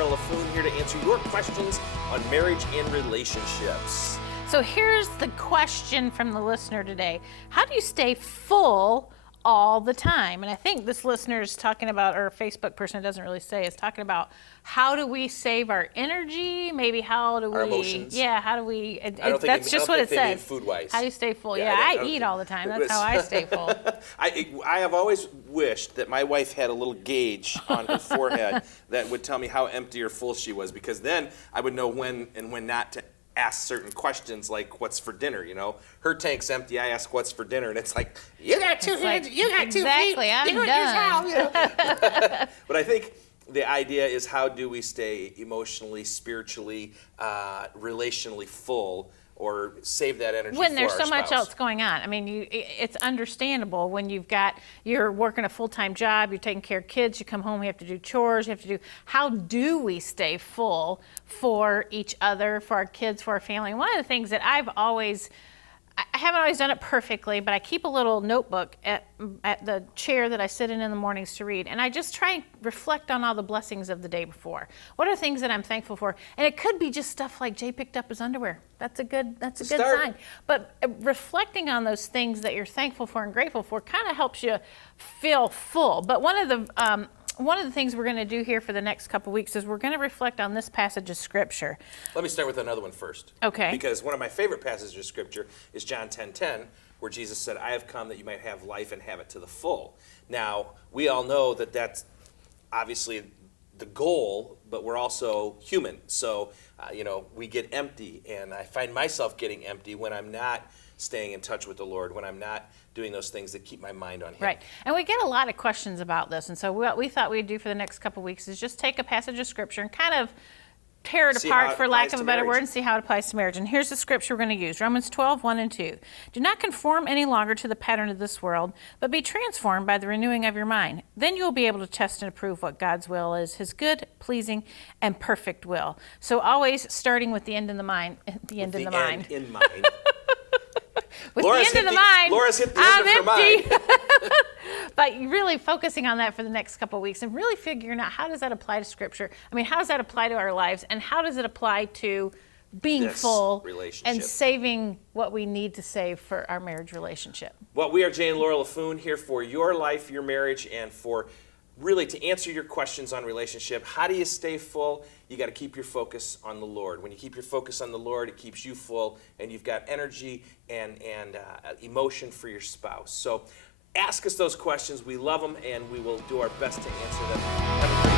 Laura LaFoon here to answer your questions on marriage and relationships. So here's the question from the listener today. How do you stay full all the time? And I think this listener is talking about, or a Facebook person, it doesn't really say, is talking about how do we save our energy? Maybe how do we... Our emotions. Yeah, how do we... That's just what it says. Food-wise. How do you stay full? Yeah, I eat all the time. That's how I stay full. I have always wished that my wife had a little gauge on her forehead that would tell me how empty or full she was, because then I would know when and when not to ask certain questions, like what's for dinner, you know. Her tank's empty, I ask what's for dinner, and it's like, you got two hands, you got 2 feet. Exactly, I'm do it done. yourself, you know? But I think the idea is, how do we stay emotionally, spiritually, relationally full, or save that energy when for there's our so much spouse? else going on. I mean, it's understandable when you're working a full-time job, you're taking care of kids, you come home, you have to do chores, how do we stay full for each other, for our kids, for our family? One of the things that I haven't always done it perfectly, but I keep a little notebook at the chair that I sit in the mornings to read, and I just try and reflect on all the blessings of the day before. What are things that I'm thankful for? And it could be just stuff like Jay picked up his underwear. That's a good sign. But reflecting on those things that you're thankful for and grateful for kind of helps you feel full. But one of the things we're going to do here for the next couple weeks is we're going to reflect on this passage of Scripture. Let me start with another one first. Okay. Because one of my favorite passages of Scripture is John 10:10, where Jesus said, I have come that you might have life and have it to the full. Now, we all know that that's obviously the goal, but we're also human. So, we get empty, and I find myself getting empty when I'm not staying in touch with the Lord, when I'm not doing those things that keep my mind on Him. Right. And we get a lot of questions about this. And so what we thought we'd do for the next couple weeks is just take a passage of Scripture and kind of tear it apart, for lack of a better word, and see how it applies to marriage. And here's the Scripture we're going to use, Romans 12:1-2. Do not conform any longer to the pattern of this world, but be transformed by the renewing of your mind. Then you'll be able to test and approve what God's will is, His good, pleasing, and perfect will. So always starting with the end in the mind. The end in the mind. In mind. With Laura's the end of the mind, Laura's hit the end of her mind. But really focusing on that for the next couple of weeks and really figuring out, how does that apply to Scripture? I mean, how does that apply to our lives? And how does it apply to being This full relationship. and saving what we need to save for our marriage relationship? Well, we are Jay and Laura LaFoon here for your life, your marriage, and for really to answer your questions on relationship. How do you stay full? You got to keep your focus on the Lord. When you keep your focus on the Lord, it keeps you full, and you've got energy and emotion for your spouse. So ask us those questions. We love them, and we will do our best to answer them. Have a great